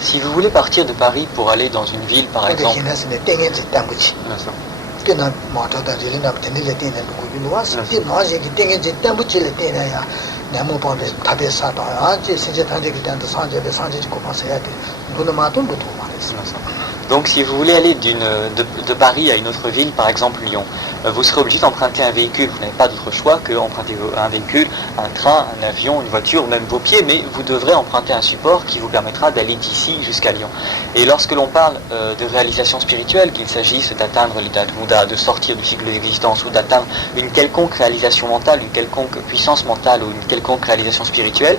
Si vous voulez partir de Paris pour aller dans une ville, par exemple, donc si vous voulez aller de Paris à une autre ville, par exemple Lyon, vous serez obligé d'emprunter un véhicule. Vous n'avez pas d'autre choix que d'emprunter un véhicule, un train, un avion, une voiture, ou même vos pieds, mais vous devrez emprunter un support qui vous permettra d'aller d'ici jusqu'à Lyon. Et lorsque l'on parle de réalisation spirituelle, qu'il s'agisse d'atteindre l'état de Bouddha, de sortir du cycle d'existence ou d'atteindre une quelconque réalisation mentale, une quelconque puissance mentale ou une quelconque réalisation spirituelle,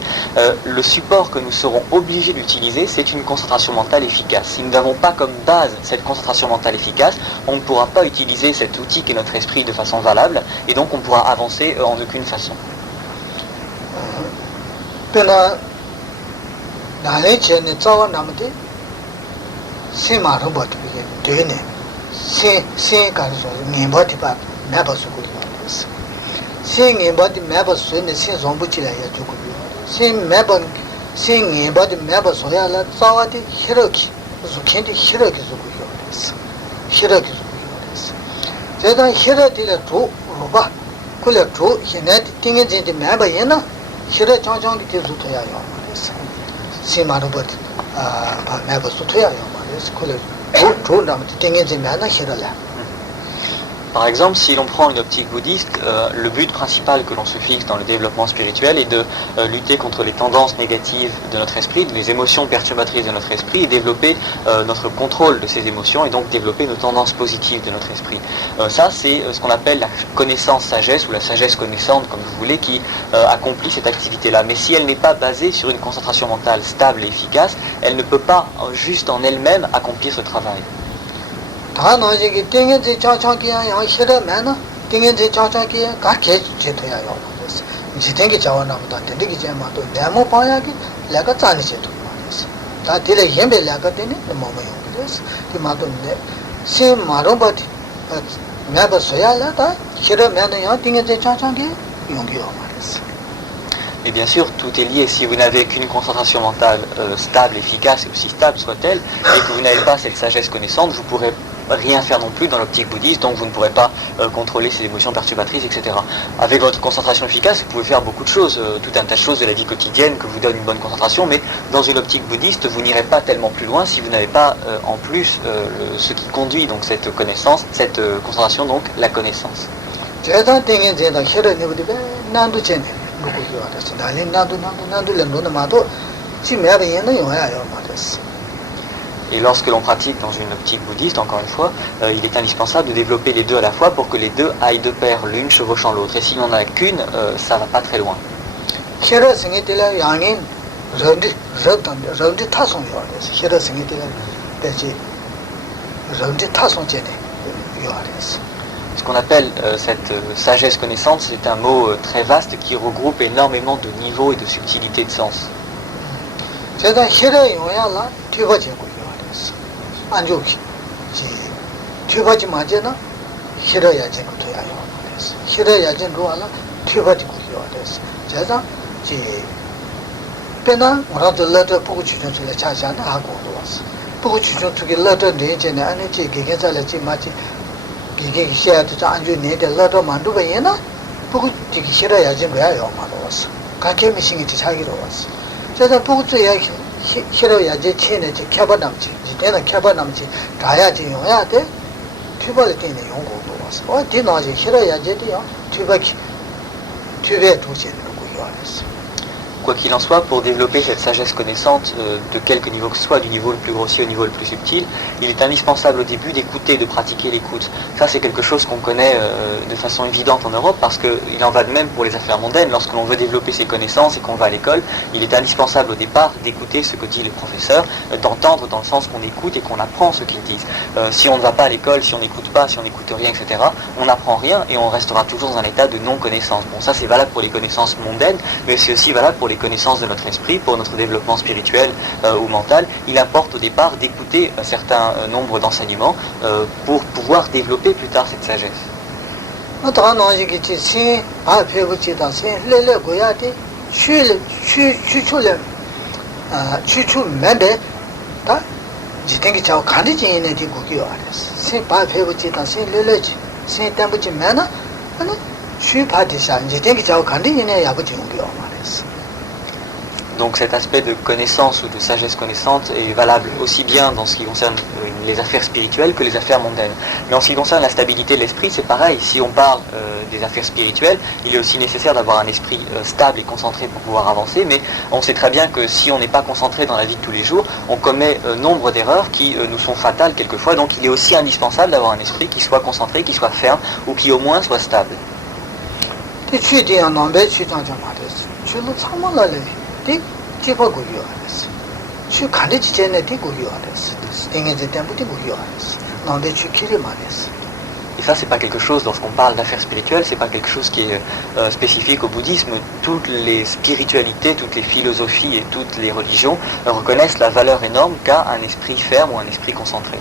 le support que nous serons obligés d'utiliser, c'est une concentration mentale efficace. Si nous n'avons pas comme base cette concentration mentale efficace, on ne pourra pas utiliser cet outil qui est notre esprit de façon valable, et donc on pourra avancer en aucune façon. Par exemple, si l'on prend une optique bouddhiste, le but principal que l'on se fixe dans le développement spirituel est de lutter contre les tendances négatives de notre esprit, les émotions perturbatrices de notre esprit, et développer notre contrôle de ces émotions, et donc développer nos tendances positives de notre esprit. Ça, c'est ce qu'on appelle la connaissance-sagesse, ou la sagesse connaissante, comme vous voulez, qui accomplit cette activité-là. Mais si elle n'est pas basée sur une concentration mentale stable et efficace, elle ne peut pas, juste en elle-même, accomplir ce travail. Et bien sûr, tout est lié. Si vous n'avez qu'une concentration mentale stable, efficace et aussi stable soit-elle, et que vous n'avez pas cette sagesse connaissante, vous pourrez rien faire non plus dans l'optique bouddhiste, donc vous ne pourrez pas contrôler ces émotions perturbatrices, etc. Avec votre concentration efficace, vous pouvez faire beaucoup de choses, tout un tas de choses de la vie quotidienne que vous donne une bonne concentration, mais dans une optique bouddhiste, vous n'irez pas tellement plus loin si vous n'avez pas en plus ce qui conduit donc cette connaissance, cette concentration, donc la connaissance. Et lorsque l'on pratique dans une optique bouddhiste, encore une fois, il est indispensable de développer les deux à la fois pour que les deux aillent de pair, l'une chevauchant l'autre. Et si on n'en a qu'une, ça ne va pas très loin. Ce qu'on appelle cette sagesse connaissante, c'est un mot très vaste qui regroupe énormément de niveaux et de subtilités de sens. Quoi qu'il en soit, pour développer cette sagesse connaissante de quelque niveau que ce soit, du niveau le plus grossier au niveau le plus subtil, il est indispensable au début d'écouter, de pratiquer l'écoute. Ça, c'est quelque chose qu'on connaît de façon évidente en Europe, parce qu'il en va de même pour les affaires mondaines. Lorsque l'on veut développer ses connaissances et qu'on va à l'école, il est indispensable au départ d'écouter ce que disent les professeurs, d'entendre dans le sens qu'on écoute et qu'on apprend ce qu'ils disent. Si on ne va pas à l'école, si on n'écoute pas, si on n'écoute rien, etc., on n'apprend rien et on restera toujours dans un état de non-connaissance. Bon, ça, c'est valable pour les connaissances mondaines, mais c'est aussi valable pour les connaissances de notre esprit, pour notre développement spirituel ou mental. Il importe au départ d'écouter un certain nombre d'enseignements pour pouvoir développer plus tard cette sagesse. 다 나지기 지 아 배우지다 신 레레 고야디 추추래 추추 맨데 다 지탱기 저 간디지네 디고기요 알았어 신바 배우지다 신 레레지 신 땀부지 매나 아니 추파디샤 지탱기 저 간디지네 야부지 용기요 말했어. Donc cet aspect de connaissance ou de sagesse connaissante est valable aussi bien dans ce qui concerne les affaires spirituelles que les affaires mondaines. Mais en ce qui concerne la stabilité de l'esprit, c'est pareil. Si on parle des affaires spirituelles, il est aussi nécessaire d'avoir un esprit stable et concentré pour pouvoir avancer. Mais on sait très bien que si on n'est pas concentré dans la vie de tous les jours, on commet nombre d'erreurs qui nous sont fatales quelquefois. Donc il est aussi indispensable d'avoir un esprit qui soit concentré, qui soit ferme ou qui au moins soit stable. Et ça, c'est pas quelque chose, lorsqu'on parle d'affaires spirituelles, c'est pas quelque chose qui est spécifique au bouddhisme. Toutes les spiritualités, toutes les philosophies et toutes les religions reconnaissent la valeur énorme qu'a un esprit ferme ou un esprit concentré.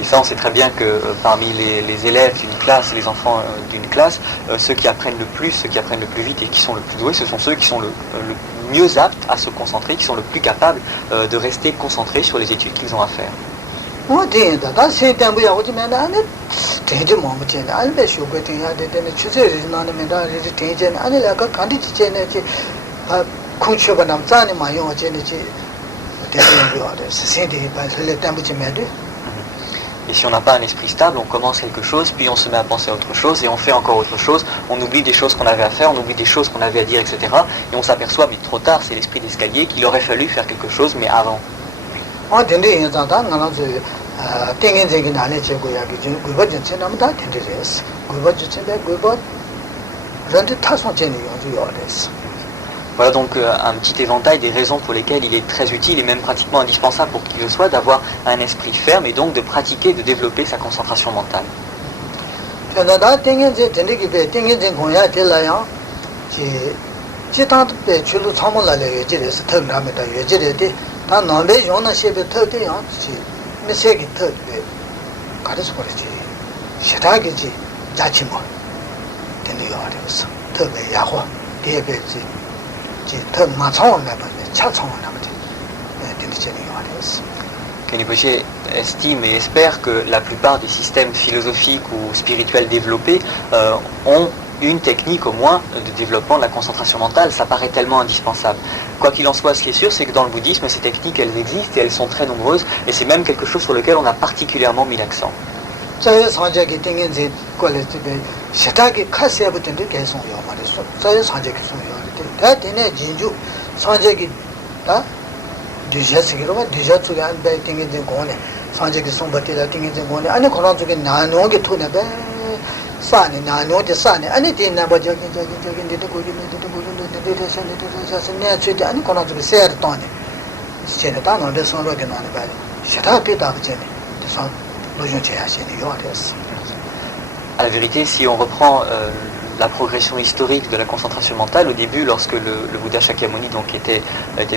Et ça, on sait très bien que parmi les élèves d'une classe, les enfants d'une classe, ceux qui apprennent le plus, ceux qui apprennent le plus vite et qui sont le plus doués, ce sont ceux qui sont le mieux aptes à se concentrer, qui sont le plus capables de rester concentrés sur les études qu'ils ont à faire. Et si on n'a pas un esprit stable, on commence quelque chose, puis on se met à penser à autre chose, et on fait encore autre chose, on oublie des choses qu'on avait à faire, on oublie des choses qu'on avait à dire, etc. Et on s'aperçoit, mais trop tard, c'est l'esprit d'escalier, qu'il aurait fallu faire quelque chose, mais avant. Voilà donc un petit éventail des raisons pour lesquelles il est très utile et même pratiquement indispensable pour qui que ce soit d'avoir un esprit ferme et donc de pratiquer, de développer sa concentration mentale. Rinpoche estime et espère que la plupart des systèmes philosophiques ou spirituels développés ont une technique au moins de développement de la concentration mentale. Ça paraît tellement indispensable. Quoi qu'il en soit, ce qui est sûr, c'est que dans le bouddhisme, ces techniques, elles existent et elles sont très nombreuses, et c'est même quelque chose sur lequel on a particulièrement mis l'accent. À la vérité, si on reprend la progression historique de la concentration mentale, au début, lorsque le Bouddha Shakyamuni donc était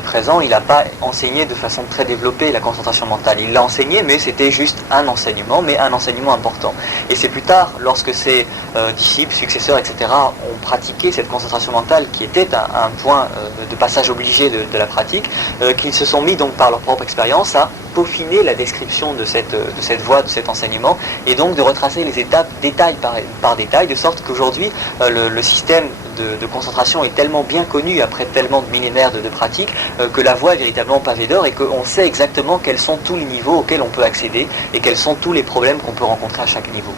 présent, il n'a pas enseigné de façon très développée la concentration mentale. Il l'a enseigné, mais c'était juste un enseignement, mais un enseignement important. Et c'est plus tard, lorsque ses disciples, successeurs, etc., ont pratiqué cette concentration mentale, qui était un point de passage obligé de la pratique, qu'ils se sont mis donc par leur propre expérience à peaufiner la description de cette voie, de cet enseignement, et donc de retracer les étapes détail par détail, de sorte qu'aujourd'hui, le système de concentration est tellement bien connu après tellement de millénaires de pratique que la voie est véritablement pavée d'or et qu'on sait exactement quels sont tous les niveaux auxquels on peut accéder et quels sont tous les problèmes qu'on peut rencontrer à chaque niveau.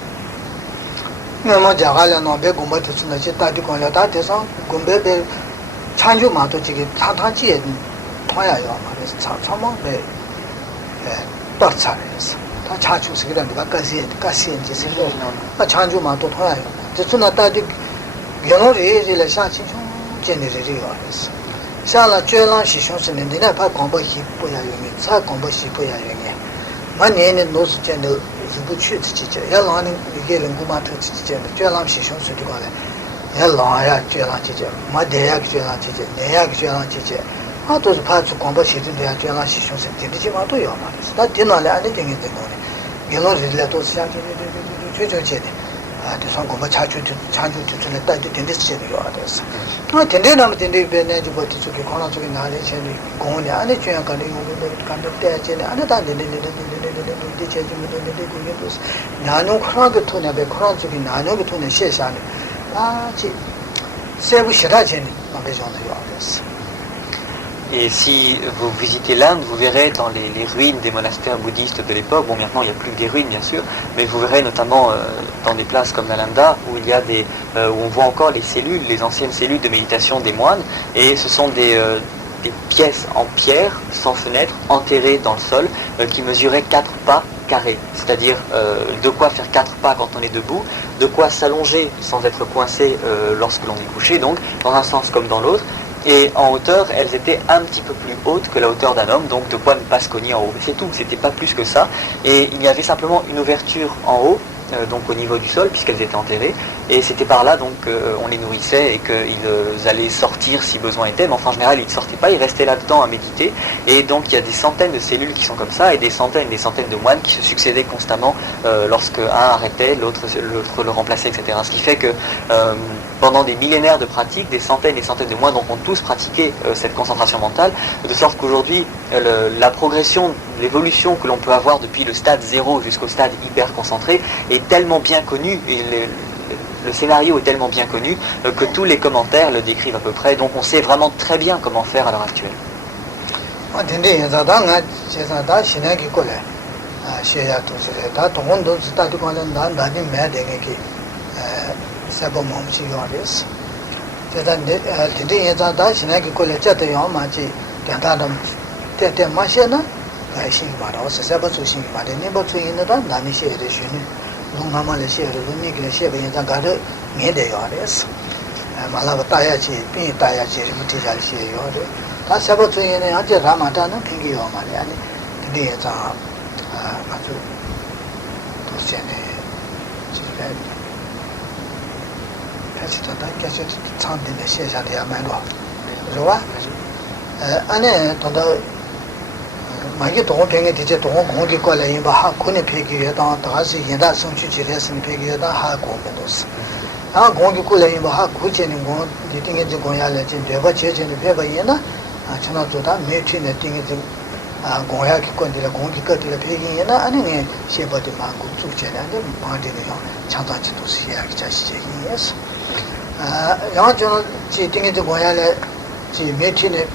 nelaya juelang chi ma deya juelang chi neya juelang chi 아 도저 파츠 공부 시즌에 제가 시청세 되지 마도 요 나 되나래 안 되는 게 뭐네 이거를 또 시작이 최저제네 아 대상 공부 자주 전에 따지 된댔지 요 알았어 또 된대나면 된대 배내 주고 뒤쪽에 권한 쪽에 나래 전에 공원에 안에 주양 가는 거 간도 때제네 안에 다 되는데 제주 문제인데 그게 무슨 나노 크라게 토냐베 크라 쪽에 나노게 토냐 시샤네 아지 세부 시라제네 마베존도 요 알았어 Et si vous visitez l'Inde, vous verrez dans les ruines des monastères bouddhistes de l'époque, bon maintenant il n'y a plus que des ruines bien sûr, mais vous verrez notamment dans des places comme Nalanda où il y a où on voit encore les cellules, les anciennes cellules de méditation des moines, et ce sont des pièces en pierre, sans fenêtre, enterrées dans le sol, qui mesuraient 4 pas carrés, c'est-à-dire de quoi faire 4 pas quand on est debout, de quoi s'allonger sans être coincé lorsque l'on est couché, donc dans un sens comme dans l'autre. Et en hauteur, elles étaient un petit peu plus hautes que la hauteur d'un homme, donc de quoi ne pas se cogner en haut. C'est tout, c'était pas plus que ça. Et il y avait simplement une ouverture en haut, donc au niveau du sol, puisqu'elles étaient enterrées. Et c'était par là donc on les nourrissait et qu'ils allaient sortir si besoin était. Mais enfin, en général, ils ne sortaient pas, ils restaient là-dedans à méditer. Et donc il y a des centaines de cellules qui sont comme ça, et des centaines de moines qui se succédaient constamment lorsque un arrêtait, l'autre le remplaçait, etc. Ce qui fait que pendant des millénaires de pratiques, des centaines et centaines de moines ont tous pratiqué cette concentration mentale, de sorte qu'aujourd'hui, la progression, l'évolution que l'on peut avoir depuis le stade 0 jusqu'au stade hyper concentré est tellement bien connue, et le scénario est tellement bien connu que tous les commentaires le décrivent à peu près, donc on sait vraiment très bien comment faire à l'heure actuelle. 세번 몸치 요리스 대단데 드디어 자다 신에게 콜레 쳇대 요마지 간다담 때때 마셔나 가이신 말어 세번 주신 말에 네번 주인다 나니 시에데 쉬니 농가만에 시에데 니게 시에베 인자 가르 메데 요리스 말아바 따야지 비 따야지 무티자 시에 요리 다 세번 주인에 아제 라마다는 핑기요 말이 아니 드디어 자 아주 도시에네 지금 같이다 계속 참되는 시야들이야 말로 그러와 안에 돈도 많이 동행에 되게 동행 공기 걸려 봐 코네 폐기에 다시 현다 성취지에서는 폐기에다 하고 그랬어 아 공기 걸려 봐 고치는 거 되게 이제 고야래 진 대바 제전에 배바이나 아 전화도다 매트네 띵이 아 고야기 건들 공기 거들 폐기에나 아니네 시버디 마고 쭉제는데 바디네요 장단지도 시야기 자시제기에서 영화저는 지ting에도 고야래 지 매트네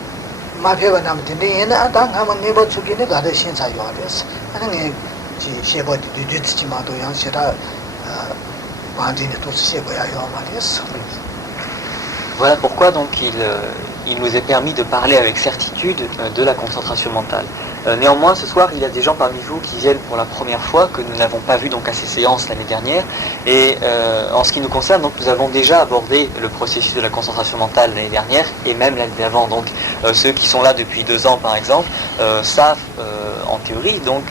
마페가 남든데 얘는 아당 한번 네번 주기는 가도 신사 요하랬어 아니 지 시버디 뒤뒤지 마도 양시라 바디네 또 시버야 요 말했어. Voilà pourquoi donc il nous est permis de parler avec certitude de la concentration mentale. Néanmoins, ce soir, il y a des gens parmi vous qui viennent pour la première fois, que nous n'avons pas vu donc à ces séances l'année dernière. Et en ce qui nous concerne, donc, nous avons déjà abordé le processus de la concentration mentale l'année dernière, et même l'année d'avant. Donc, ceux qui sont là depuis 2 ans, par exemple, savent en théorie, donc,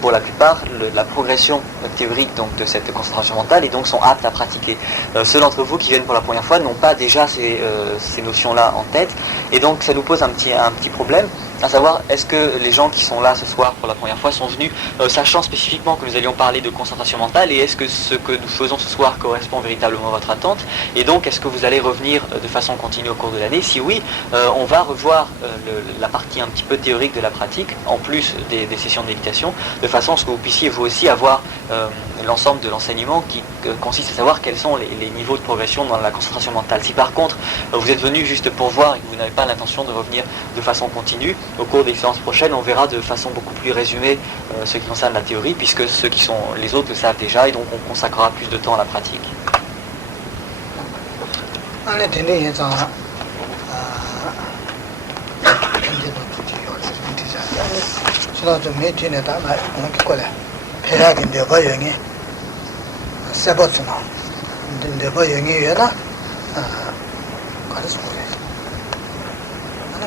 pour la plupart, la progression théorique donc, de cette concentration mentale et donc sont aptes à pratiquer. Ceux d'entre vous qui viennent pour la première fois n'ont pas déjà ces notions-là en tête, et donc ça nous pose un petit problème, à savoir est-ce que les gens qui sont là ce soir pour la première fois sont venus sachant spécifiquement que nous allions parler de concentration mentale, et est-ce que ce que nous faisons ce soir correspond véritablement à votre attente, et donc est-ce que vous allez revenir de façon continue au cours de l'année. Si oui, on va revoir la partie un petit peu théorique de la pratique, en plus des sessions de méditation, de façon à ce que vous puissiez vous aussi avoir l'ensemble de l'enseignement qui consiste à savoir quels sont les niveaux de progression dans la concentration mentale. Si par contre vous êtes venu juste pour voir et que vous n'avez pas l'intention de revenir de façon continue, au cours des séances prochaines, on verra de façon beaucoup plus résumée ce qui concerne la théorie, puisque les autres le savent déjà, et donc on consacrera plus de temps à la pratique.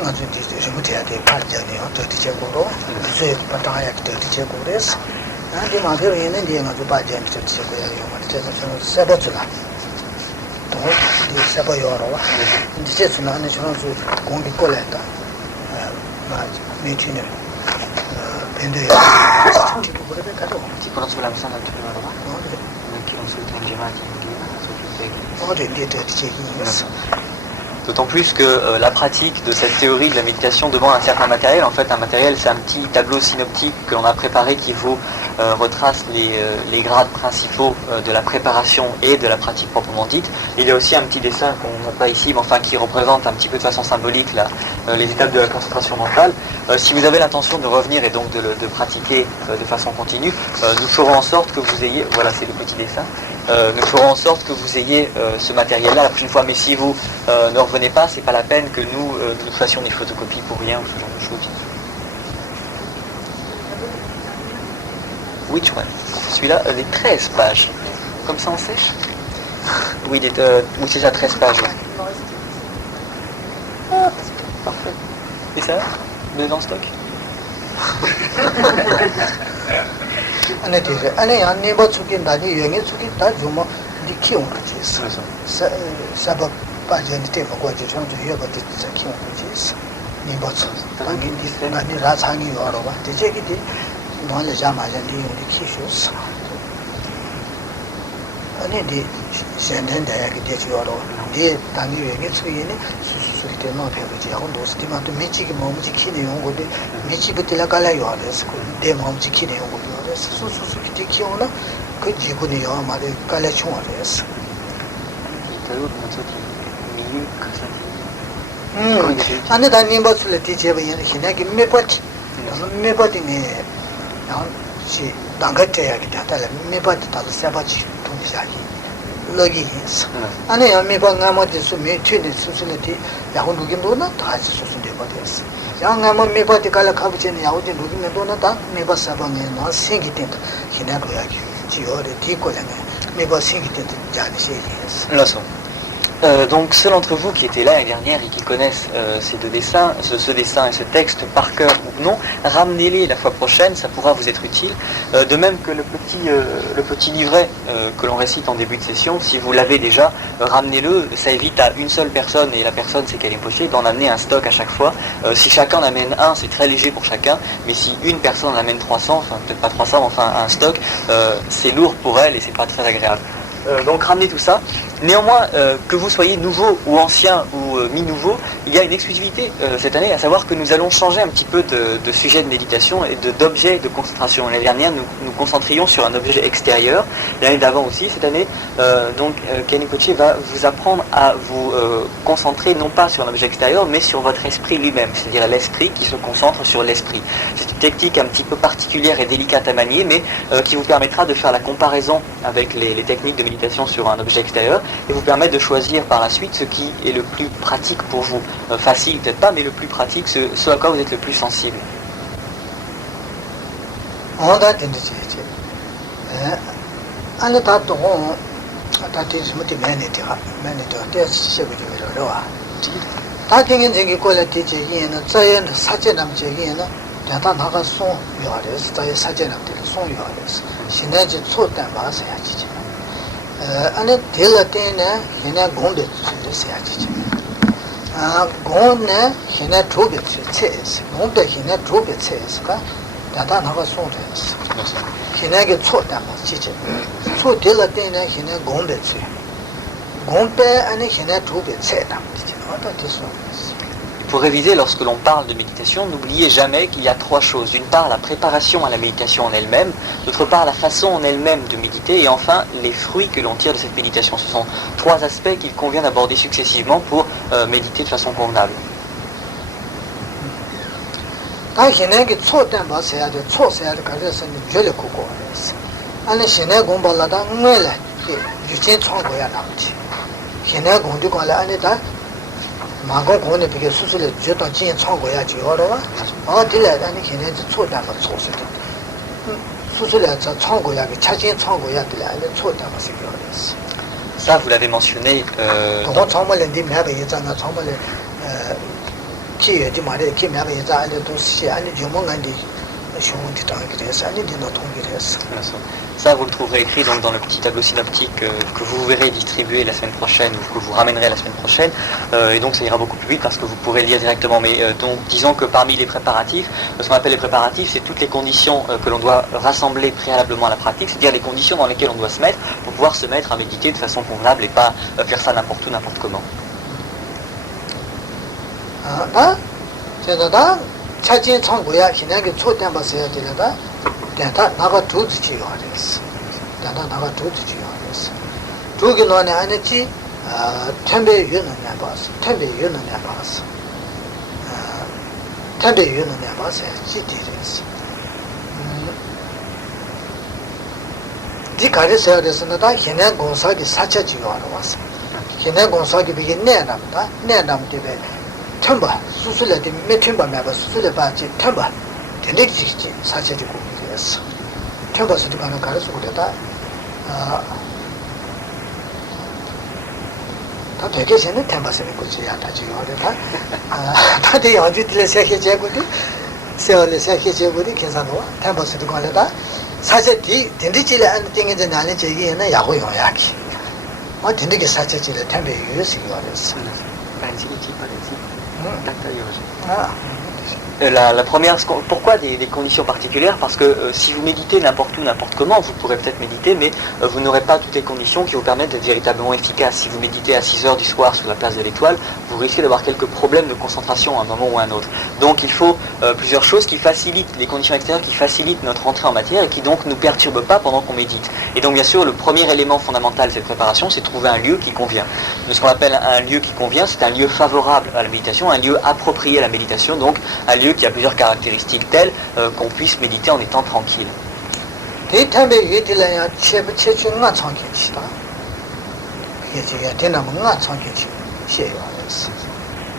아주 지금부터야 돼. 발전이 어떻게 되고 이제 바탕에 어떻게 되고래서 나한테 마음에 있는 게 아주 발전이 되고요. 그래서 세버트라 동 세바 요러와 이제 지나는 저런 공기 꼴했다 매춘에 밴드에 상식도 그래 가도 Si conosco la persona che non lo va, non che non si tangevati, D'autant plus que la pratique de cette théorie de la méditation demande un certain matériel. En fait, un matériel, c'est un petit tableau synoptique que l'on a préparé qui vous retrace les grades principaux de la préparation et de la pratique proprement dite. Il y a aussi un petit dessin qu'on n'a pas ici, mais enfin qui représente un petit peu de façon symbolique les étapes de la concentration mentale. Si vous avez l'intention de revenir et donc de pratiquer de façon continue, nous ferons en sorte que vous ayez, voilà c'est le petit dessin, nous ferons en sorte que vous ayez ce matériel-là la prochaine fois. Mais si vous ne revenez pas, c'est pas la peine que nous fassions des photocopies pour rien ou ce genre de choses. Which one? Celui-là, les 13 pages. Comme ça on sèche? Oui, oui c'est ça, 13 pages. Ah, parfait. Et ça? Vous êtes en stock? 아니 안내 버추긴 다니 여행에 추긴 다 좀 키운 거지. 사바 빠져니 때 먹고 저 정도 해가 됐지 키운 거지. 니 버추. 아니 라상이 여러 봐. 대제기디 뭐냐 자마자 니 우리 키쇼스. 아니 니 센텐데 그 대지 여러. 니 당이 여행에 추기니 수수수리 때 넣어 배우지. 하고 노스티마도 미치기 뭐지 키네 온 거데 미치부터 갈아요. 그래서 내 마음지 키네 온 거데. 수수수기 키우나 그 지구니 여 말에 깔려 총알이었어. 안에 다니는 것을 뒤집어야 희나기 메버티. 메버티네. 시 당가태야기 다달 메버티 다도 세바지 동시하니. 로기스. 안에 메버가 뭐지 메트네 수술이 야고 누긴도나 다시 수술돼 버렸어. 양아모 메버티 갈라 가부제는 야오데 누긴도나 다 메버 사방에 나 생기 된다. 희나고야기 지어레 디콜네. 메버 생기 된다. 자니시. Donc ceux d'entre vous qui étaient là l'année dernière et qui connaissent ces deux dessins, ce dessin et ce texte par cœur ou non, ramenez-les la fois prochaine, ça pourra vous être utile. De même que le petit livret que l'on récite en début de session, si vous l'avez déjà, ramenez-le, ça évite à une seule personne, et la personne c'est qu'elle est possible, d'en amener un stock à chaque fois. Si chacun en amène un, c'est très léger pour chacun, mais si une personne en amène 300, enfin peut-être pas 300, mais enfin un stock, c'est lourd pour elle et c'est pas très agréable. Donc ramenez tout ça. Néanmoins, que vous soyez nouveau ou ancien ou mi-nouveau, il y a une exclusivité cette année, à savoir que nous allons changer un petit peu de sujet de méditation et d'objet de concentration. L'année dernière, nous concentrions sur un objet extérieur. L'année d'avant aussi, cette année, Kenny Kochi va vous apprendre à vous concentrer non pas sur un objet extérieur, mais sur votre esprit lui-même, c'est-à-dire l'esprit qui se concentre sur l'esprit. C'est une technique un petit peu particulière et délicate à manier, mais qui vous permettra de faire la comparaison avec les techniques de méditation sur un objet extérieur et vous permettre de choisir par la suite ce qui est le plus pratique pour vous. Facile peut-être pas, mais le plus pratique, ce à quoi vous êtes le plus sensible. 안에 딜라 때네 얘네 공대 쓰야지. 공네 얘네 조비 쓰야지. 공대 얘네 조비 쓰야지가 다다 나가 손대서. 얘네게 초다 맞지. 초 딜라 때네 얘네 공대 쓰. 공대 안에 얘네 조비 쓰다. 어떤 뜻이야? Pour réviser, lorsque l'on parle de méditation, n'oubliez jamais qu'il y a trois choses. D'une part, la préparation à la méditation en elle-même, d'autre part, la façon en elle-même de méditer, et enfin, les fruits que l'on tire de cette méditation. Ce sont trois aspects qu'il convient d'aborder successivement pour méditer de façon convenable. 마고 고네 비게 수술에 저도 진행 청고야지 어려워. 어디래다니 걔네 초다가 초수도. 수술에 저 청고야기 차진 청고야들 안에 초다가 생겨졌어. Ça, vous l'avez mentionné. 그거 정말에 네 매배 있잖아. 정말에 기회지 말에 기매배 있자 안에 도시 안에 주문한디 Ça, vous le trouverez écrit donc dans le petit tableau synoptique que vous verrez distribuer la semaine prochaine ou que vous ramènerez la semaine prochaine. Et donc ça ira beaucoup plus vite parce que vous pourrez le lire directement. Mais donc disons que parmi les préparatifs, ce qu'on appelle les préparatifs, c'est toutes les conditions que l'on doit rassembler préalablement à la pratique, c'est-à-dire les conditions dans lesquelles on doit se mettre pour pouvoir se mettre à méditer de façon convenable et pas faire ça n'importe où, n'importe comment. 차진 청구야 기능이 초대받아야 되는데 대다 나가 두지 요하레스 대다 나가 두지 요하레스 두기 논에 아니지 템베 유는냐 봐서 템베 유는냐 봐서 템베 유는냐 봐서 지디레스 디카레스야 됐으나다 기능 공사기 사차지 요하러 왔어 기능 공사기 비게 내남다 내남게 템바 수술에도 메템바 매바 수술에 바지 템바 데렉지지 사체지 고기였어 템바스도 가는 가르쳐 그랬다 다 되게 전에 템바스는 고치야 다 지금 그랬다 다들 어디들 세계 제고도 세월에 세계 제고도 괜찮아 템바스도 가려다 사체 뒤 덴디지를 안 땡겨져 나는 저기에는 야구 용약이 덴디게 사체지를 템베 유스 이거였어 La première, pourquoi des conditions particulières? Parce que si vous méditez n'importe où, n'importe comment, vous pourrez peut-être méditer, mais vous n'aurez pas toutes les conditions qui vous permettent d'être véritablement efficace. Si vous méditez à 6 heures du soir sous la place de l'Étoile, vous risquez d'avoir quelques problèmes de concentration à un moment ou à un autre. Donc il faut plusieurs choses qui facilitent, les conditions extérieures qui facilitent notre entrée en matière et qui donc ne nous perturbent pas pendant qu'on médite. Et donc bien sûr, le premier élément fondamental de cette préparation, c'est de trouver un lieu qui convient. Ce qu'on appelle un lieu qui convient, c'est un lieu favorable à la méditation, un lieu approprié à la méditation, donc un lieu qui a plusieurs caractéristiques telles qu'on puisse méditer en étant tranquille.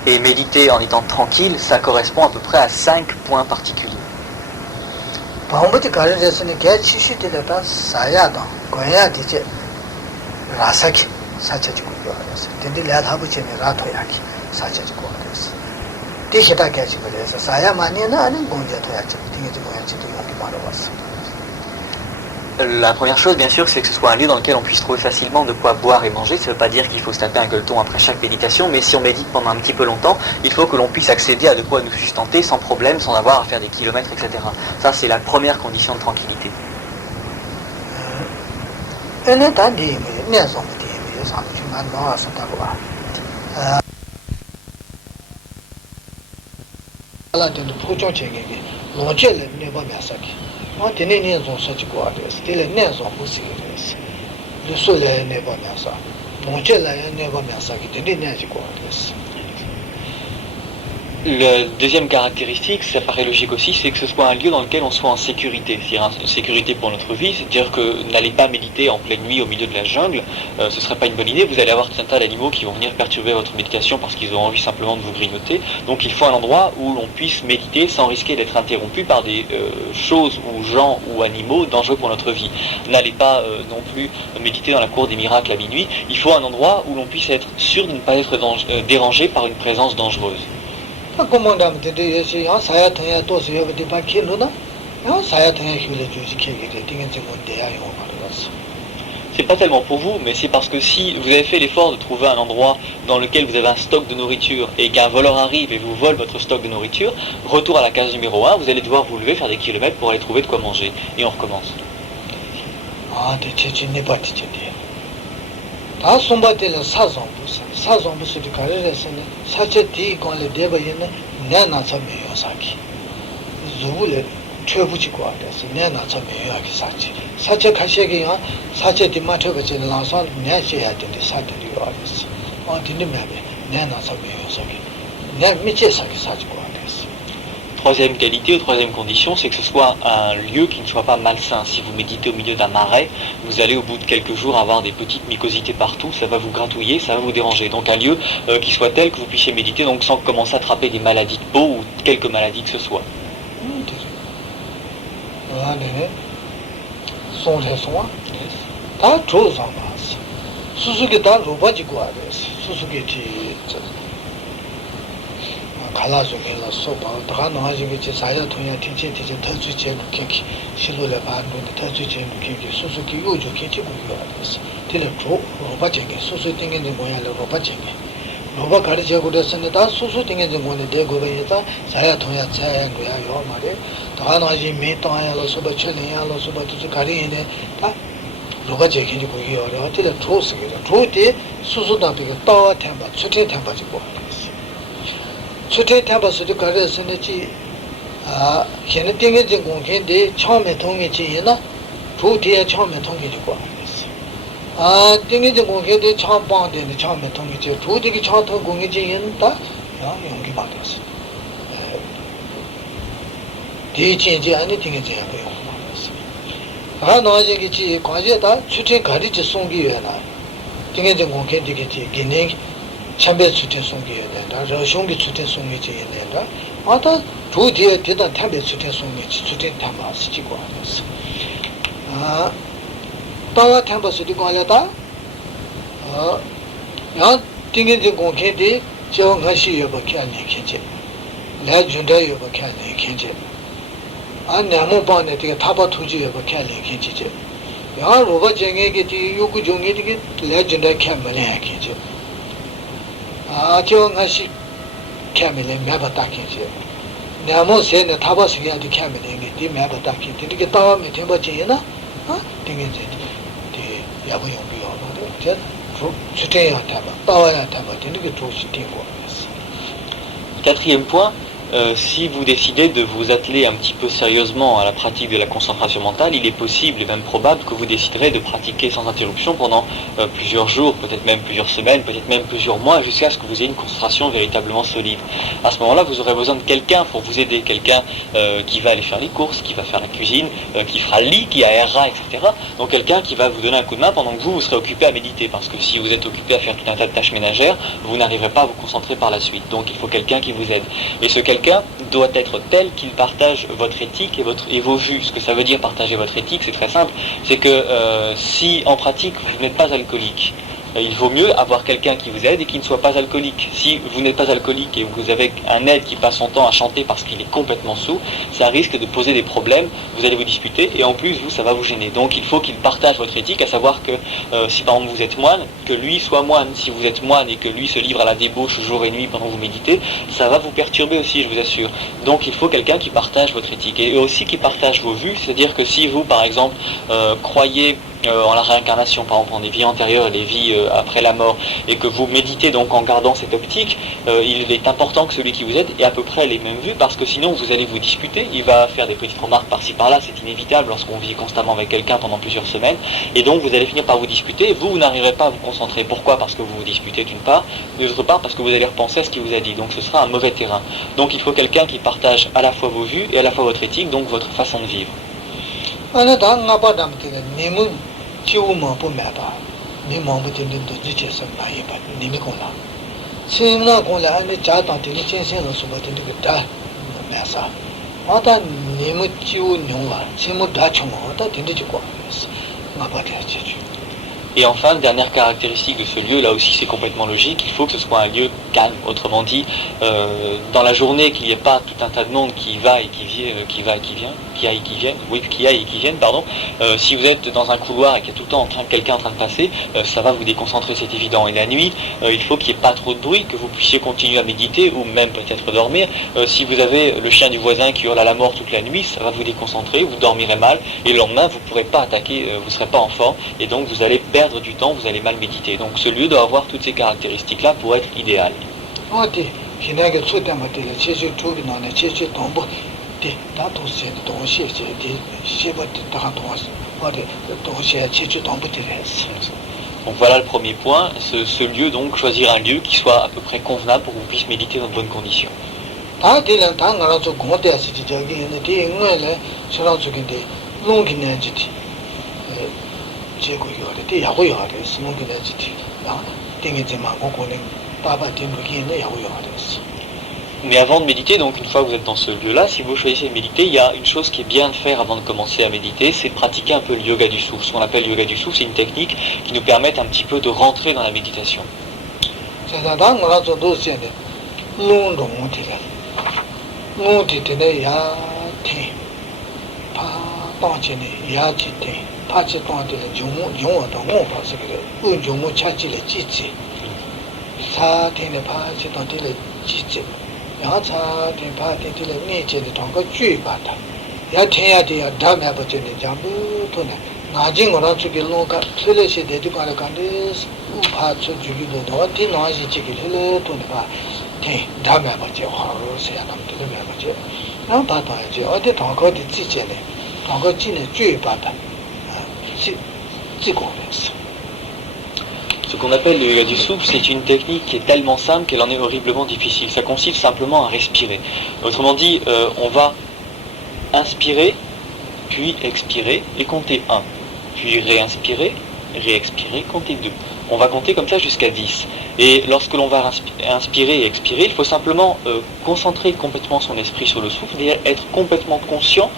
Et méditer en étant tranquille, ça correspond à peu près à 5 points particuliers. La première chose, bien sûr, c'est que ce soit un lieu dans lequel on puisse trouver facilement de quoi boire et manger. Ça ne veut pas dire qu'il faut se taper un gueuleton après chaque méditation, mais si on médite pendant un petit peu longtemps, il faut que l'on puisse accéder à de quoi nous sustenter sans problème, sans avoir à faire des kilomètres, etc. Ça, c'est la première condition de tranquillité. La deuxième caractéristique, ça paraît logique aussi, c'est que ce soit un lieu dans lequel on soit en sécurité. C'est-à-dire en sécurité pour notre vie, c'est-à-dire que n'allez pas méditer en pleine nuit au milieu de la jungle, ce ne serait pas une bonne idée. Vous allez avoir tout un tas d'animaux qui vont venir perturber votre méditation parce qu'ils ont envie simplement de vous grignoter. Donc il faut un endroit où l'on puisse méditer sans risquer d'être interrompu par des choses ou gens ou animaux dangereux pour notre vie. N'allez pas non plus méditer dans la cour des miracles à minuit. Il faut un endroit où l'on puisse être sûr de ne pas être dérangé par une présence dangereuse. C'est pas tellement pour vous, mais c'est parce que si vous avez fait l'effort de trouver un endroit dans lequel vous avez un stock de nourriture et qu'un voleur arrive et vous vole votre stock de nourriture, retour à la case numéro 1, vous allez devoir vous lever, faire des kilomètres pour aller trouver de quoi manger. Et on recommence. 다 손바텔 사정부스 가르레스네 사체디 권레 데바이네 내나 참여사기 누구래 최부지고 알았어 내나 참여하기 사체 가시게야 사체 디마트가 지나서 내셔야 되는데 사들이 알았어 어디는 내나 참여사기 내 미치사기 사지고 알았어. Troisième qualité ou troisième condition, c'est que ce soit un lieu qui ne soit pas malsain. Si vous méditez au milieu d'un marais, vous allez au bout de quelques jours avoir des petites mycosités partout, ça va vous gratouiller, ça va vous déranger. Donc un lieu qui soit tel que vous puissiez méditer donc sans commencer à attraper des maladies de peau ou quelques maladies que ce soit. 갈라서게라 소바 다 나지게 자야 통야 티체 터주체 케키 실로라 바는데 터주체 케키 소소기 요조 케치 고요하듯이 텔레트로 로바체게 소소 땡게 뭐야로 로바체게 로바 가르쳐 그랬으니 다 소소 땡게 뭐네 대고베다 자야 통야 자야 거야 요 말에 다 나지 메토야로 소바 첼이야로 소바 투지 가리네 다 로바 제기지 고요하려 텔레트로 쓰게 조티 소소다 되게 따와 템바 수테 템바지 고 수태 템버스도 가르쳤는지 걔는 땡겨진 공간인데 처음에 통했지나 조티에 처음에 통해지고 땡겨진 공간인데 처음 방대는 처음에 통했지 조티기 처음 공간이지인다 용기 받았어 대체지 아니 땡겨지 하고요 나와지기 과제다 수태 가르치 송기회나 땡겨진 공간이지 기능 참배 수태 송기에 된다. 저송기 수태 송기지에 된다. 아다 조디에 되다 참배 수태 송기지 수태 담아시고 하면서 따와 탐버스디 관련다. 야 띵게지 공개디 정하시 여밖에 안 내겠지. 내 준다 여밖에 안 내겠지. 내가 반에 되게 타바 투지 여밖에 안 내겠지. 야 로바 정에게 요구 정에게 내 준다 캠을 내겠지. 정하시 캠을 매바다겠지. 내가 세네 타바스기한테 캠을 내게 디 매바다겠지. 이게 다음에 되버지나? 띵게지. Quatrième point, si vous décidez de vous atteler un petit peu sérieusement à la pratique de la concentration mentale, il est possible et même probable que vous déciderez de pratiquer sans interruption pendant plusieurs jours, peut-être même plusieurs semaines, peut-être même plusieurs mois, jusqu'à ce que vous ayez une concentration véritablement solide. À ce moment-là, vous aurez besoin de quelqu'un pour vous aider, quelqu'un qui va aller faire les courses, qui va faire la cuisine, qui fera le lit, qui aérera, etc. Donc quelqu'un qui va vous donner un coup de main pendant que vous serez occupé à méditer, parce que si vous êtes occupé à faire tout un tas de tâches ménagères, vous n'arriverez pas à vous concentrer par la suite. Donc il faut quelqu'un qui vous aide. Et ce quelqu'un doit être tel qu'il partage votre éthique et vos vues. Ce que ça veut dire partager votre éthique, c'est très simple. C'est que si en pratique vous n'êtes pas alcoolique, il vaut mieux avoir quelqu'un qui vous aide et qui ne soit pas alcoolique. Si vous n'êtes pas alcoolique et vous avez un aide qui passe son temps à chanter parce qu'il est complètement saoul, ça risque de poser des problèmes, vous allez vous disputer et en plus vous, ça va vous gêner. Donc il faut qu'il partage votre éthique, à savoir que si par exemple vous êtes moine, que lui soit moine. Si vous êtes moine et que lui se livre à la débauche jour et nuit pendant que vous méditez, ça va vous perturber aussi, je vous assure. Donc il faut quelqu'un qui partage votre éthique et aussi qui partage vos vues, c'est-à-dire que si vous par exemple croyez en la réincarnation, par exemple en des vies antérieures et les vies après la mort, et que vous méditez donc en gardant cette optique, il est important que celui qui vous aide ait à peu près les mêmes vues, parce que sinon vous allez vous disputer, il va faire des petites remarques par-ci par-là, c'est inévitable lorsqu'on vit constamment avec quelqu'un pendant plusieurs semaines, et donc vous allez finir par vous disputer, et vous n'arriverez pas à vous concentrer. Pourquoi? Parce que vous vous disputez d'une part, d'autre part parce que vous allez repenser à ce qu'il vous a dit, donc ce sera un mauvais terrain. Donc il faut quelqu'un qui partage à la fois vos vues et à la fois votre éthique, donc votre façon de vivre. Et enfin, dernière caractéristique de ce lieu, là aussi c'est complètement logique, il faut que ce soit un lieu calme, autrement dit, dans la journée qu'il n'y ait pas tout un tas de monde qui va et qui vient, si vous êtes dans un couloir et qu'il y a tout le temps quelqu'un en train de passer, ça va vous déconcentrer, c'est évident. Et la nuit, il faut qu'il n'y ait pas trop de bruit, que vous puissiez continuer à méditer ou même peut-être dormir. Si vous avez le chien du voisin qui hurle à la mort toute la nuit, ça va vous déconcentrer, vous dormirez mal et le lendemain vous ne pourrez pas attaquer, vous ne serez pas en forme et donc vous allez perdre du temps, vous allez mal méditer. Donc ce lieu doit avoir toutes ces caractéristiques-là pour être idéal. Donc voilà le premier point, ce lieu, donc choisir un lieu qui soit à peu près convenable pour que vous puissiez méditer dans de bonnes conditions. Mais avant de méditer, donc une fois que vous êtes dans ce lieu-là, si vous choisissez de méditer, il y a une chose qui est bien de faire avant de commencer à méditer, c'est de pratiquer un peu le yoga du souffle. Ce qu'on appelle le yoga du souffle, c'est une technique qui nous permet un petit peu de rentrer dans la méditation. long dong tila long ti tila ya ten pa tong chi ni ya chi ten pa chi tong tila yung dong mo pa se kire un yung mo cha chi le chi chi sa ten le pa chi tong tila chi chi ya cha ten pa ten tila ne chi le tong ka ju pa ta ya ten ya ti ya da me pa chi ni jang bu to ne na jing ora chu ki long ka tile she de ka le kan de u pa chu ju gi do ti na ji chi ki le to ne pa ten da me pa chi ha ro se ya nam de me pa chi na ba ta ji o de tong ko de ji che ne tong ko ji ne ju pa ta ji ko le. Ce qu'on appelle le yoga du souffle, c'est une technique qui est tellement simple qu'elle en est horriblement difficile. Ça consiste simplement à respirer. Autrement dit, on va inspirer, puis expirer et compter 1. Puis réinspirer, réexpirer, compter 2. On va compter comme ça jusqu'à 10. Et lorsque l'on va inspirer et expirer, il faut simplement concentrer complètement son esprit sur le souffle, c'est-à-dire être complètement conscient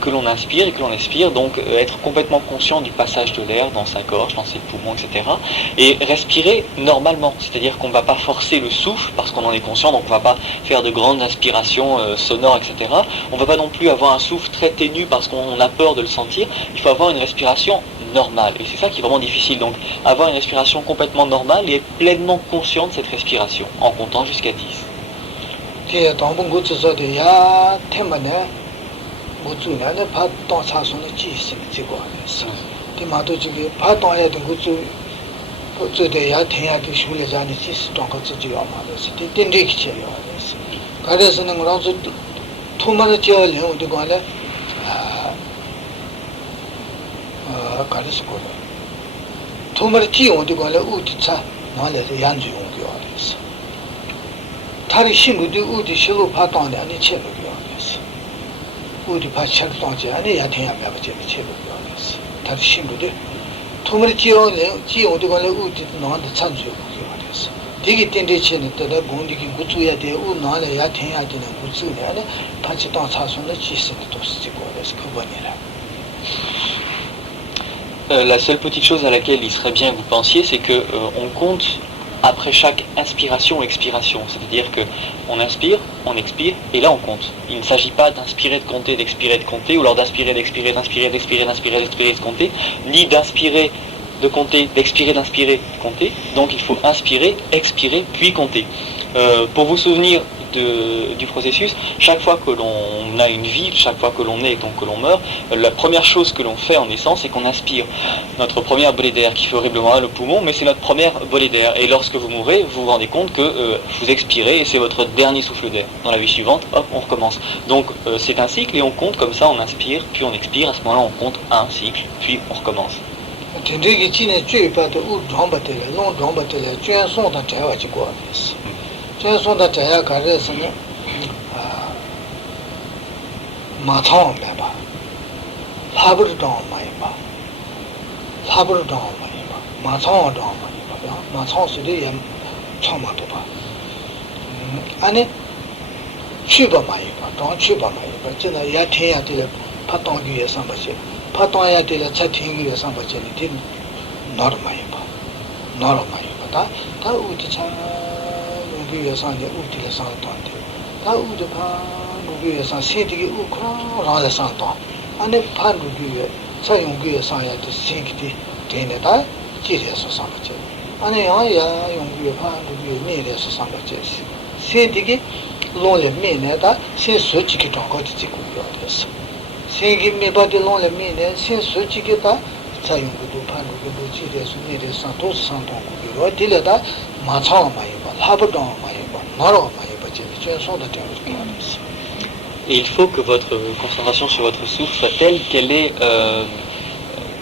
que l'on inspire et que l'on expire, donc être complètement conscient du passage de l'air dans sa gorge, dans ses poumons, etc. Et respirer normalement, c'est-à-dire qu'on ne va pas forcer le souffle parce qu'on en est conscient, donc on ne va pas faire de grandes inspirations sonores, etc. On ne va pas non plus avoir un souffle très ténu parce qu'on a peur de le sentir. Il faut avoir une respiration normale. Et c'est ça qui est vraiment difficile. Donc avoir une respiration complètement normale et être pleinement conscient de cette respiration en comptant jusqu'à 10. 다리 신우디 우디 실로 파동데 아니 체로요레스 우디 파철 동제 아니 야탱야 매버제 체로요레스 다리 신우디 토머리 지오디 관레 우디 나한테 찬주요레스 되게 텐데치는 때에 공디기 구주야 돼 우나래 야탱야 되는 구주네 아니 파치 동 차선의 지스도 도스지고레스 그거니라. La seule petite chose à laquelle il serait bien que vous pensiez, c'est que on compte après chaque inspiration ou expiration. C'est-à-dire qu'on inspire, on expire, et là on compte. Il ne s'agit pas d'inspirer, de compter, d'expirer, de compter, ou alors d'inspirer, d'expirer, d'inspirer, d'expirer, d'inspirer, d'expirer, de compter, ni d'inspirer, de compter, d'expirer, d'inspirer, de compter. Donc il faut inspirer, expirer, puis compter. Pour vous souvenir du processus, chaque fois que l'on a une vie, chaque fois que l'on naît et donc que l'on meurt, la première chose que l'on fait en naissant, c'est qu'on inspire notre première bolée d'air qui fait horriblement mal au poumon, mais c'est notre première bolée d'air. Et lorsque vous mourrez, vous vous rendez compte que vous expirez et c'est votre dernier souffle d'air. Dans la vie suivante, hop, on recommence. Donc c'est un cycle et on compte comme ça, on inspire, puis on expire. À ce moment-là, on compte un cycle, puis on recommence. Et il faut que votre concentration sur votre souffle soit telle qu'elle est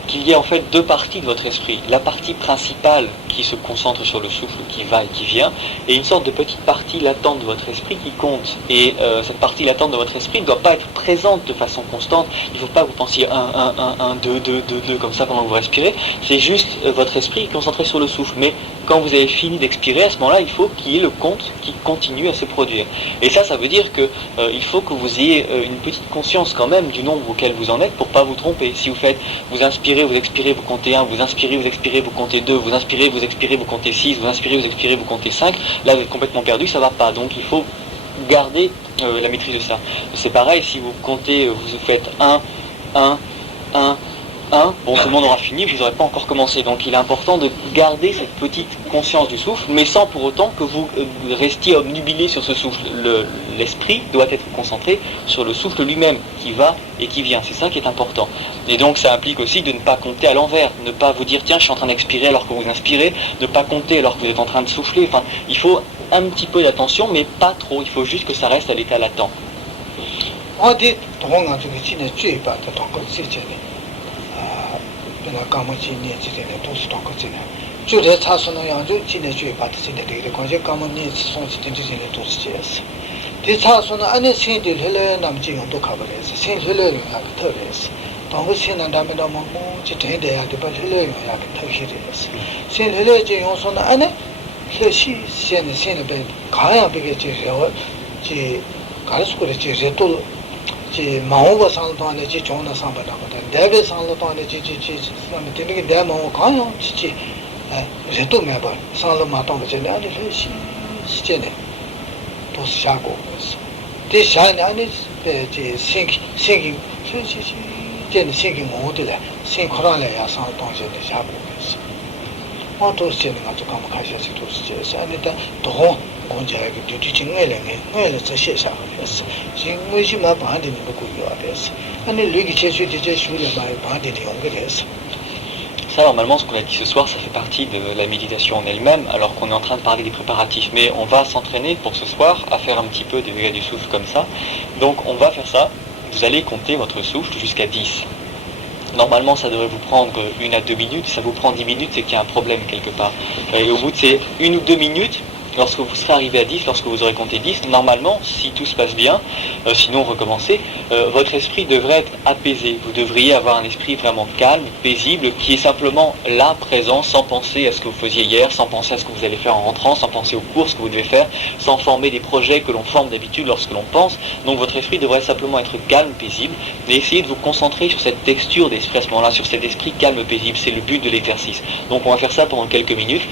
qu'il y ait en fait deux parties de votre esprit. La partie principale qui se concentre sur le souffle qui va et qui vient, et une sorte de petite partie latente de votre esprit qui compte. Et cette partie latente de votre esprit ne doit pas être présente de façon constante. Il ne faut pas que vous pensiez 1, 2, 2, 2, 2 comme ça pendant que vous respirez. C'est juste votre esprit concentré sur le souffle. Mais quand vous avez fini d'expirer, à ce moment-là, il faut qu'il y ait le compte qui continue à se produire. Et ça veut dire que il faut que vous ayez une petite conscience quand même du nombre auquel vous en êtes pour ne pas vous tromper. Si vous inspirez inspirez, vous expirez, vous comptez 1, vous inspirez, vous expirez, vous comptez 2, vous inspirez, vous expirez, vous comptez 6, vous inspirez, vous expirez, vous comptez 5, là vous êtes complètement perdu, ça va pas. Donc il faut garder la maîtrise de ça. C'est pareil, si vous comptez, vous faites 1, 1, 1, 1, bon, tout le monde aura fini, vous n'aurez pas encore commencé. Donc il est important de garder cette petite conscience du souffle, mais sans pour autant que vous restiez obnubilé sur ce souffle. L'esprit doit être concentré sur le souffle lui-même, qui va et qui vient. C'est ça qui est important. Et donc ça implique aussi de ne pas compter à l'envers, ne pas vous dire, tiens, je suis en train d'expirer alors que vous inspirez, ne pas compter alors que vous êtes en train de souffler. Enfin, il faut un petit peu d'attention, mais pas trop. Il faut juste que ça reste à l'état latent. 마오바 상도안에 지 좋은 상바다거든. 대배 상도안에 지 되게 대마오 가요. 지지. 제도 매번 상로 마동 전에 아니 시제네. 또 시작고 그래서. 대샤네 아니 제 생기 제는 생기 모델에 생코라래야 상도안에 시작고 그래서. 어떤 시제는 가지고 가면 가셔서 또 시제에서 아니다. 또 Ça, normalement, ce qu'on a dit ce soir, ça fait partie de la méditation en elle-même, alors qu'on est en train de parler des préparatifs. Mais on va s'entraîner pour ce soir à faire un petit peu des dégâts du souffle comme ça. Donc, on va faire ça. Vous allez compter votre souffle jusqu'à 10. Normalement, ça devrait vous prendre 1 à 2 minutes. Ça vous prend 10 minutes, c'est qu'il y a un problème quelque part. Et au bout de ces 1 ou 2 minutes, lorsque vous serez arrivé à 10, lorsque vous aurez compté 10, normalement, si tout se passe bien, sinon recommencez, votre esprit devrait être apaisé. Vous devriez avoir un esprit vraiment calme, paisible, qui est simplement là, présent, sans penser à ce que vous faisiez hier, sans penser à ce que vous allez faire en rentrant, sans penser aux courses que vous devez faire, sans former des projets que l'on forme d'habitude lorsque l'on pense. Donc votre esprit devrait simplement être calme, paisible, et essayez de vous concentrer sur cette texture d'esprit à ce moment-là, sur cet esprit calme, paisible. C'est le but de l'exercice. Donc on va faire ça pendant quelques minutes.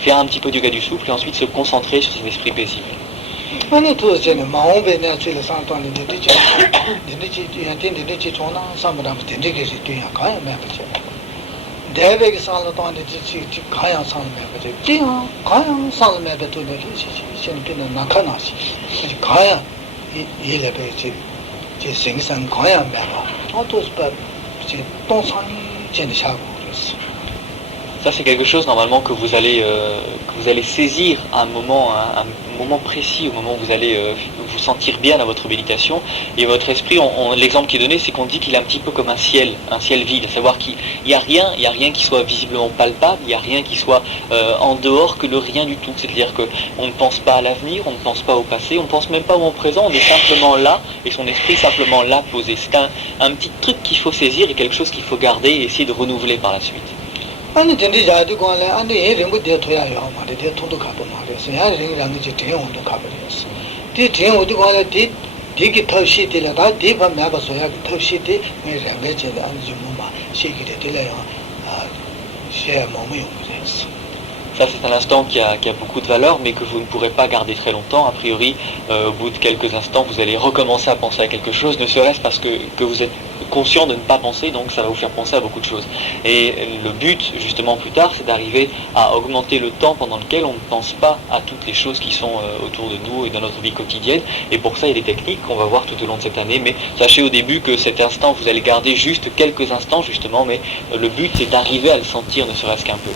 Faire un petit peu du yoga du souffle et ensuite se concentrer sur cet esprit paisible. Ça, c'est quelque chose normalement que vous allez saisir à un moment précis, au moment où vous allez vous sentir bien dans votre méditation. Et votre esprit, l'exemple qui est donné, c'est qu'on dit qu'il est un petit peu comme un ciel vide, à savoir qu'il n'y a rien qui soit visiblement palpable, il n'y a rien qui soit en dehors que le rien du tout. C'est-à-dire qu'on ne pense pas à l'avenir, on ne pense pas au passé, on ne pense même pas au moment présent, on est simplement là, et son esprit simplement là posé. C'est un petit truc qu'il faut saisir et quelque chose qu'il faut garder et essayer de renouveler par la suite. 아니 전에 자도 관래 아니 예림부 대토야요 말이 대토도 가도 말이었어 야 링랑이 제 대용도 가버렸어 대 대용도 관래 되게 터시들라 다 대바 매바서야 터시들 내가 제가 아니 좀 뭐마 시기를 들려요 아 제 몸이 용그랬어. Ça, c'est un instant qui a beaucoup de valeur, mais que vous ne pourrez pas garder très longtemps. A priori, au bout de quelques instants, vous allez recommencer à penser à quelque chose, ne serait-ce parce que vous êtes conscient de ne pas penser, donc ça va vous faire penser à beaucoup de choses. Et le but, justement, plus tard, c'est d'arriver à augmenter le temps pendant lequel on ne pense pas à toutes les choses qui sont autour de nous et dans notre vie quotidienne. Et pour ça, il y a des techniques qu'on va voir tout au long de cette année. Mais sachez au début que cet instant, vous allez garder juste quelques instants, justement, mais le but, c'est d'arriver à le sentir, ne serait-ce qu'un peu.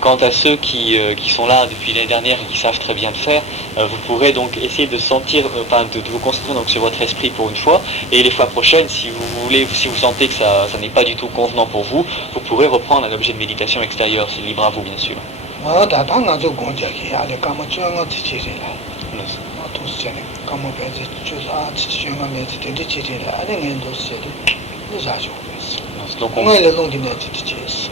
Quant à ceux qui sont là depuis l'année dernière et qui savent très bien le faire, vous pourrez donc essayer de sentir, de vous concentrer donc sur votre esprit pour une fois, et les fois prochaines, si vous sentez que ça n'est pas du tout convenant pour vous, vous pourrez reprendre un objet de méditation extérieur, c'est libre à vous bien sûr. silence.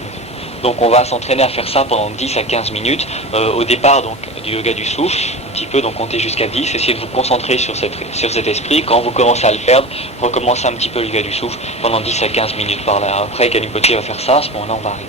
Donc on va s'entraîner à faire ça pendant 10 à 15 minutes. Au départ, donc, du yoga du souffle, un petit peu, donc comptez jusqu'à 10, essayez de vous concentrer sur cet esprit. Quand vous commencez à le perdre, recommencez un petit peu le yoga du souffle pendant 10 à 15 minutes par là. Après, Kanipoti va faire ça, à ce moment-là, on va arrêter.